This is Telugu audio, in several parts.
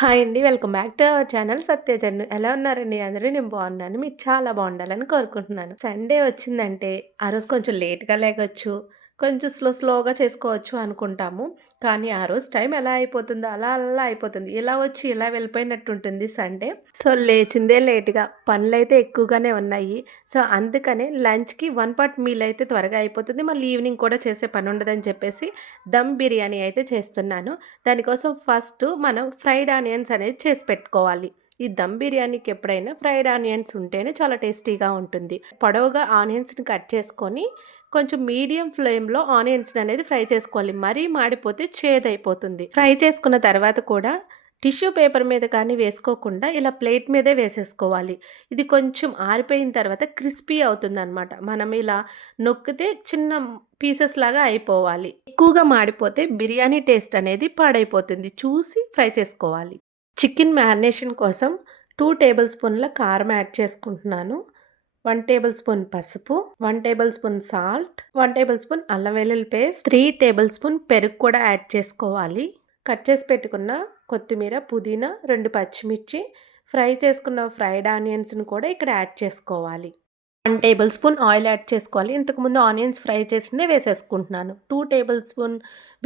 హాయ్ అండి. Welcome back to our channel Satyajan ఎలా ఉన్నారండి? అందరూ నేను బాగున్నాను. మీరు చాలా బాగుండాలని కోరుకుంటున్నాను. సండే వచ్చిందంటే ఆ రోజు కొంచెం లేట్గా లేగొచ్చు. కొంచెం స్లో స్లోగా చేసుకోవచ్చు అనుకుంటాము. కానీ ఆ రోజు టైం ఎలా అయిపోతుందో అలా అలా అయిపోతుంది. ఇలా వచ్చి ఇలా వెళ్ళిపోయినట్టు ఉంటుంది సండే. సో లేచిందే లేట్గా. పనులు అయితే ఎక్కువగానే ఉన్నాయి. సో అందుకనే లంచ్కి వన్ పార్ట్ మీల్ అయితే త్వరగా అయిపోతుంది. మళ్ళీ ఈవినింగ్ కూడా చేసే పని ఉండదని చెప్పేసి దమ్ బిర్యానీ అయితే చేస్తున్నాను. దానికోసం ఫస్ట్ మనం ఫ్రైడ్ ఆనియన్స్ అనేది చేసి పెట్టుకోవాలి. ఈ దమ్ బిర్యానీకి ఎప్పుడైనా ఫ్రైడ్ ఆనియన్స్ ఉంటేనే చాలా టేస్టీగా ఉంటుంది. పొడవుగా ఆనియన్స్ని కట్ చేసుకొని కొంచెం మీడియం ఫ్లేమ్లో ఆనియన్స్ అనేది ఫ్రై చేసుకోవాలి. మరీ మాడిపోతే చేదైపోతుంది. ఫ్రై చేసుకున్న తర్వాత కూడా టిష్యూ పేపర్ మీద కానీ వేసుకోకుండా ఇలా ప్లేట్ మీదే వేసేసుకోవాలి. ఇది కొంచెం ఆరిపోయిన తర్వాత క్రిస్పీ అవుతుంది అనమాట మనం ఇలా నొక్కితే చిన్న పీసెస్ లాగా అయిపోవాలి. ఎక్కువగా మాడిపోతే బిర్యానీ టేస్ట్ అనేది పాడైపోతుంది. చూసి ఫ్రై చేసుకోవాలి. చికెన్ మ్యారినేషన్ కోసం టూ టేబుల్ స్పూన్ల కారం యాడ్ చేసుకుంటున్నాను. వన్ టేబుల్ స్పూన్ పసుపు one tablespoon salt one tablespoon అల్లం వెల్లుల్లి పేస్ట్ త్రీ టేబుల్ స్పూన్ పెరుగు కూడా యాడ్ చేసుకోవాలి. కట్ చేసి పెట్టుకున్న కొత్తిమీర పుదీనా రెండు పచ్చిమిర్చి ఫ్రై చేసుకున్న ఫ్రైడ్ ఆనియన్స్ని కూడా ఇక్కడ యాడ్ చేసుకోవాలి. One tablespoon oil add చేసుకోవాలి. ఇంతకుముందు ఆనియన్స్ ఫ్రై చేసిందే వేసేసుకుంటున్నాను. Two tablespoon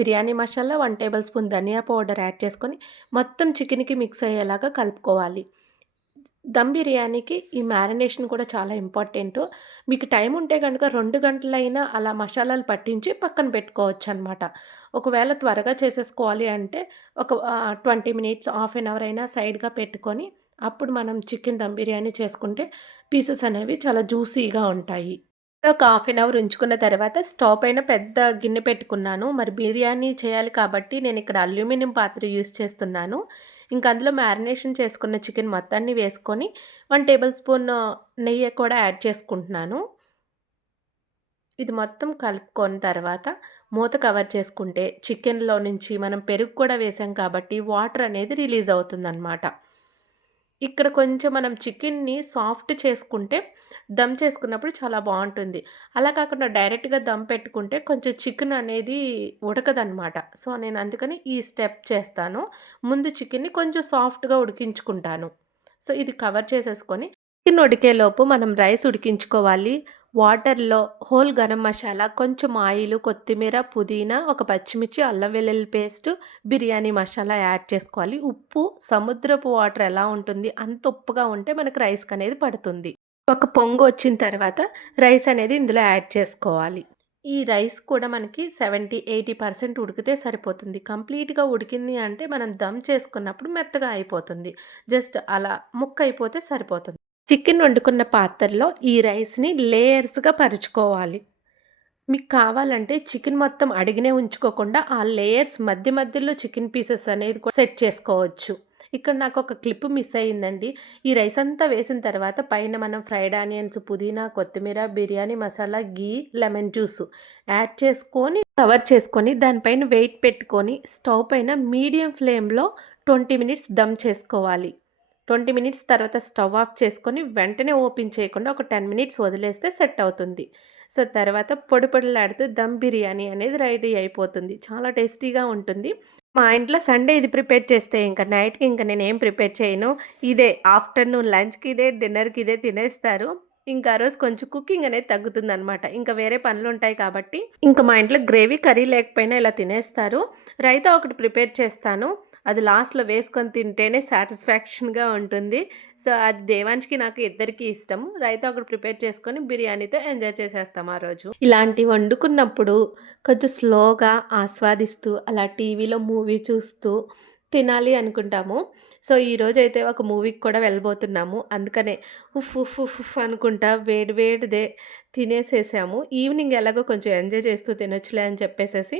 biryani masala one tablespoon dhania powder add చేసుకొని మొత్తం చికెన్కి మిక్స్ అయ్యేలాగా కలుపుకోవాలి. దమ్ బిర్యానీకి ఈ మ్యారినేషన్ కూడా చాలా ఇంపార్టెంట్. మీకు టైం ఉంటే కనుక రెండు గంటలైనా అలా మసాలాలు పట్టించి పక్కన పెట్టుకోవచ్చు అనమాట ఒకవేళ త్వరగా చేసేసుకోవాలి అంటే ఒక twenty minutes half an hour అయినా సైడ్గా పెట్టుకొని అప్పుడు మనం చికెన్ దమ్ బిర్యానీ చేసుకుంటే పీసెస్ అనేవి చాలా జ్యూసీగా ఉంటాయి. ఒక హాఫ్ అన్ అవర్ ఉంచుకున్న తర్వాత స్టవ్ పైన పెద్ద గిన్నె పెట్టుకున్నాను. మరి బిర్యానీ చేయాలి కాబట్టి నేను ఇక్కడ అల్యూమినియం పాత్ర యూస్ చేస్తున్నాను. ఇంకా అందులో మ్యారినేషన్ చేసుకున్న చికెన్ మొత్తాన్ని వేసుకొని వన్ టేబుల్ స్పూన్ నెయ్యి కూడా యాడ్ చేసుకుంటున్నాను. ఇది మొత్తం కలుపుకొని తర్వాత మూత కవర్ చేసుకుంటే చికెన్లో నుంచి మనం పెరుగు కూడా వేసాం కాబట్టి వాటర్ అనేది రిలీజ్ అవుతుందన్నమాట. ఇక్కడ కొంచెం మనం చికెన్ని సాఫ్ట్ చేసుకుంటే దమ్ చేసుకున్నప్పుడు చాలా బాగుంటుంది. అలా కాకుండా డైరెక్ట్గా దమ్ పెట్టుకుంటే కొంచెం చికెన్ అనేది ఉడకదనమాట సో నేను అందుకని ఈ స్టెప్ చేస్తాను. ముందు చికెన్ని కొంచెం సాఫ్ట్గా ఉడికించుకుంటాను. సో ఇది కవర్ చేసేసుకొని చికెన్ ఉడికేలోపు మనం రైస్ ఉడికించుకోవాలి. వాటర్లో హోల్ గరం మసాలా కొంచెం ఆయిల్ కొత్తిమీర పుదీనా ఒక పచ్చిమిర్చి అల్లం వెల్లుల్లి పేస్ట్ బిర్యానీ మసాలా యాడ్ చేసుకోవాలి. ఉప్పు సముద్రపు వాటర్ ఎలా ఉంటుంది అంత ఉప్పుగా ఉంటే మనకు రైస్ అనేది పడుతుంది. ఒక పొంగు వచ్చిన తర్వాత రైస్ అనేది ఇందులో యాడ్ చేసుకోవాలి. ఈ రైస్ కూడా మనకి సెవెంటీ ఎయిటీ పర్సెంట్ ఉడికితే సరిపోతుంది. కంప్లీట్గా ఉడికింది అంటే మనం దమ్ చేసుకున్నప్పుడు మెత్తగా అయిపోతుంది. జస్ట్ అలా ముక్క అయిపోతే సరిపోతుంది. చికెన్ వండుకున్న పాత్రలో ఈ రైస్ని లేయర్స్గా పరుచుకోవాలి. మీకు కావాలంటే చికెన్ మొత్తం అడిగినే ఉంచుకోకుండా ఆ లేయర్స్ మధ్య మధ్యలో చికెన్ పీసెస్ అనేది సెట్ చేసుకోవచ్చు. ఇక్కడ నాకు ఒక క్లిప్ మిస్ అయ్యిందండి ఈ రైస్ అంతా వేసిన తర్వాత పైన మనం ఫ్రైడ్ ఆనియన్స్ పుదీనా కొత్తిమీర biryani masala ghee lemon juice add చేసుకొని కవర్ చేసుకొని దానిపైన వెయిట్ పెట్టుకొని స్టవ్ పైన మీడియం ఫ్లేమ్లో ట్వంటీ మినిట్స్ దమ్ చేసుకోవాలి. ట్వంటీ మినిట్స్ తర్వాత స్టవ్ ఆఫ్ చేసుకొని వెంటనే ఓపెన్ చేయకుండా ఒక టెన్ మినిట్స్ వదిలేస్తే సెట్ అవుతుంది. సో తర్వాత పొడి పొడిలాడుతూ దమ్ బిర్యానీ అనేది రెడీ అయిపోతుంది. చాలా టేస్టీగా ఉంటుంది. మా ఇంట్లో సండే ఇది ప్రిపేర్ చేస్తే ఇంకా నైట్కి ఇంకా నేను ఏం ప్రిపేర్ చేయను. ఇదే ఆఫ్టర్నూన్ లంచ్కి ఇదే డిన్నర్కి ఇదే తినేస్తారు. ఇంకా రోజు కొంచెం కుకింగ్ అనేది తగ్గుతుంది అనమాట ఇంకా వేరే పనులు ఉంటాయి కాబట్టి ఇంకా మా ఇంట్లో గ్రేవీ కర్రీ లేకపోయినా ఇలా తినేస్తారు. రైతా ఒకటి ప్రిపేర్ చేస్తాను. అది లాస్ట్లో వేసుకొని తింటేనే సాటిస్ఫాక్షన్గా ఉంటుంది. సో అది దేవాంచ్కి నాకు ఇద్దరికి ఇష్టము. రైతా ఒకటి ప్రిపేర్ చేసుకొని బిర్యానీతో ఎంజాయ్ చేసేస్తాం ఆ రోజు. ఇలాంటివి వండుకున్నప్పుడు కొంచెం స్లోగా ఆస్వాదిస్తూ అలా టీవీలో మూవీ చూస్తూ తినాలి అనుకుంటాము. సో ఈరోజు అయితే ఒక మూవీకి కూడా వెళ్ళబోతున్నాము. అందుకనే ఉఫ్ ఉఫ్ ఉఫ్ ఉఫ్ అనుకుంటా వేడి వేడిదే తినేసేసాము. ఈవినింగ్ ఎలాగో కొంచెం ఎంజాయ్ చేస్తూ తినొచ్చులే అని చెప్పేసేసి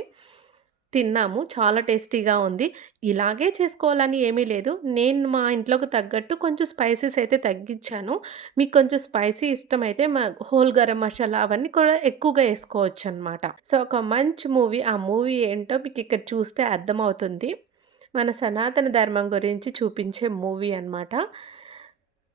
తిన్నాము. చాలా టేస్టీగా ఉంది. ఇలాగే చేసుకోవాలని ఏమీ లేదు. నేను మా ఇంట్లోకి తగ్గట్టు కొంచెం స్పైసెస్ అయితే తగ్గించాను. మీకు కొంచెం స్పైసీ ఇష్టమైతే మా హోల్ గరం మసాలా అవన్నీ కూడా ఎక్కువగా వేసుకోవచ్చు అనమాట సో ఒక మంచి మూవీ ఆ మూవీ ఏంటో మీకు ఇక్కడ చూస్తే అర్థమవుతుంది. మన సనాతన ధర్మం గురించి చూపించే మూవీ అనమాట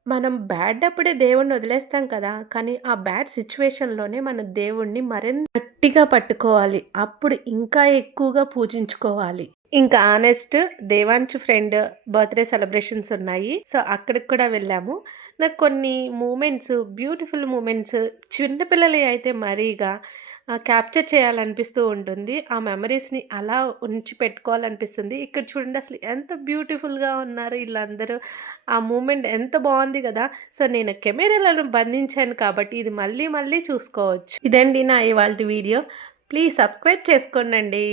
మనం బ్యాడ్ అప్పుడే దేవుణ్ణి వదిలేస్తాం కదా కానీ ఆ బ్యాడ్ సిచ్యువేషన్లోనే మన దేవుణ్ణి మరింత గట్టిగా పట్టుకోవాలి. అప్పుడు ఇంకా ఎక్కువగా పూజించుకోవాలి. ఇంకా honest Devansh friend birthday celebrations ఉన్నాయి. సో, అక్కడికి కూడా వెళ్ళాము. నాకు కొన్ని మూమెంట్స్ బ్యూటిఫుల్ మూమెంట్స్ చిన్నపిల్లలు అయితే మరీగా క్యాప్చర్ చేయాలనిపిస్తూ ఉంటుంది. ఆ మెమరీస్‌ని అలా ఉంచి పెట్టుకోవాలనిపిస్తుంది. ఇక్కడ చూడండి అసలు ఎంత బ్యూటిఫుల్‌గా ఉన్నారు వీళ్ళందరూ ఆ మూమెంట్ ఎంత బాగుంది కదా సో, నేను కెమెరాలను బంధించాను కాబట్టి ఇది మళ్ళీ మళ్ళీ చూసుకోవచ్చు. ఇదండి నా ఇవాళ వీడియో. ప్లీజ్ సబ్స్క్రైబ్ చేసుకోండి